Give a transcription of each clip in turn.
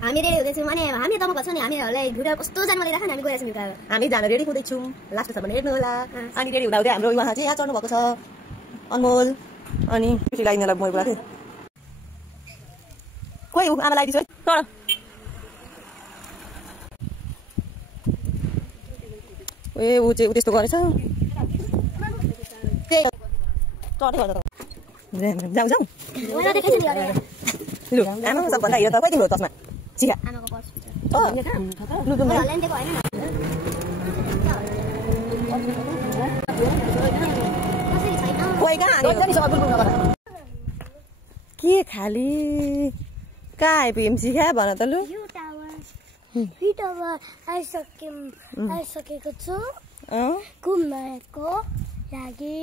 हामी रेडी हुँदैछौँ अनि हामी तब गर्छौँ नि हामीहरूलाई भिडियो कस्तो जानु मन लागिरहेको हामी गइरहेछौँ भिडियो हामी जान रेडी हुँदैछौँ लास्ट छ भने हेर्नु होला अनि रेडी हुँदा हुँदै हाम्रो उहाँ चाहिँ यहाँ चढ्नु भएको छ अनमोल अनि पिटीलाई यिनीहरूलाई मैले बोलाएको थिएँ खोइ ऊ आमा लगाइदिन्छु है चढ ए ऊ चाहिँ ऊ त्यस्तो गरेछ त्यही चढै गर्दा जाउँ जाउँ लु आमा सबभन्दा हिँड त कति हो तसमा सिका के खाली कहाँ आइपुग्यौँ सिका भन त लु आइसकेको छु घुम्नको लागि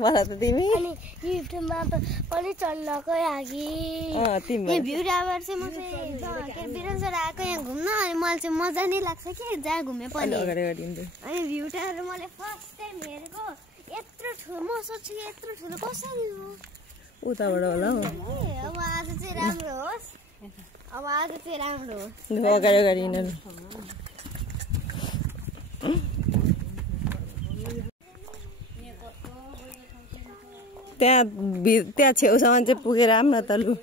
भन त तिमी अनि युट्युबमा पनि चढ्नको लागि तिमी भ्यू टावर चाहिँ म चाहिँ बिरन्सर आएको यहाँ घुम्न अनि मलाई चाहिँ मजा नै लाग्छ कि जहाँ घुमे पनि अनि भ्यू टावर मैले फर्स्ट टाइम हेरेको यत्रो ठुलो म सोच्छु यत्रो ठुलो कसरी हो उताबाट होला हौ अब आज चाहिँ राम्रो होस् अब आज चाहिँ राम्रो होस् अगाडि अगाडि हिँड्नु त्यहाँ छेउसम्म चाहिँ पुगेर आऊँ न त लु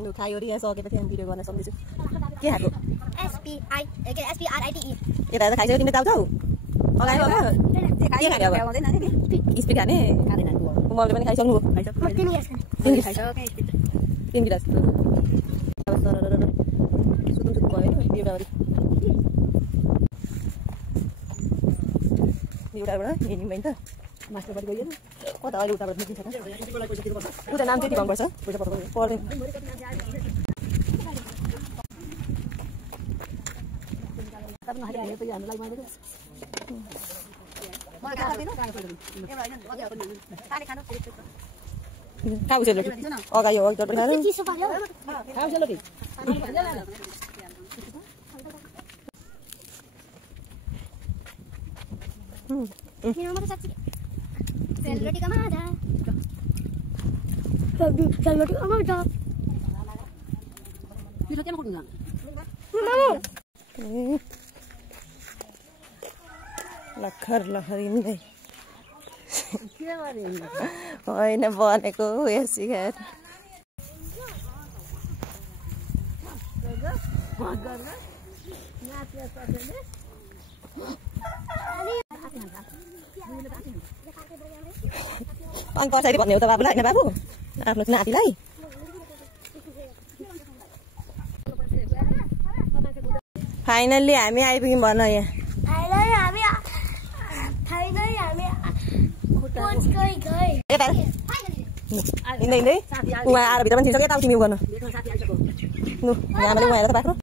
लु खायो यहाँ सकेपछि हामी भिडियो गर्न सक्दैछु के खाएको SPRITE यता यता खाइसक्यो तिमीले चाउछौ अगाडि के खाने अब स्पिड खाने मैले पनि खाइसक्नु तिन गिलास सुतुम सुतुम भयो एउटाबाट हिँड्यौँ भने त मास्टरबाट गइयो कता अहिले उताबाट निस्किन्छ उता नाम चाहिँ भन्नुपर्छ पर्दैन खाऊ सेलरोटी अगाडि हो अगाडि खाऊ सेलरोटी सेलरोटी का मजा लखर लखर हिँड्दै होइन बनेको उयो सिकाएर अनि पछाडि भन्ने हो त बाबुलाई होइन बाबु आफ्नो नातिलाई फाइनल्ली हामी आइपुग्यौँ भन यहाँ हिँड्दै हिँड्दै उहाँ आएर भित्र पनि छिर्छ यता तिमी उ गर्न लु यहाँबाट उहाँ हेर त बाख्रो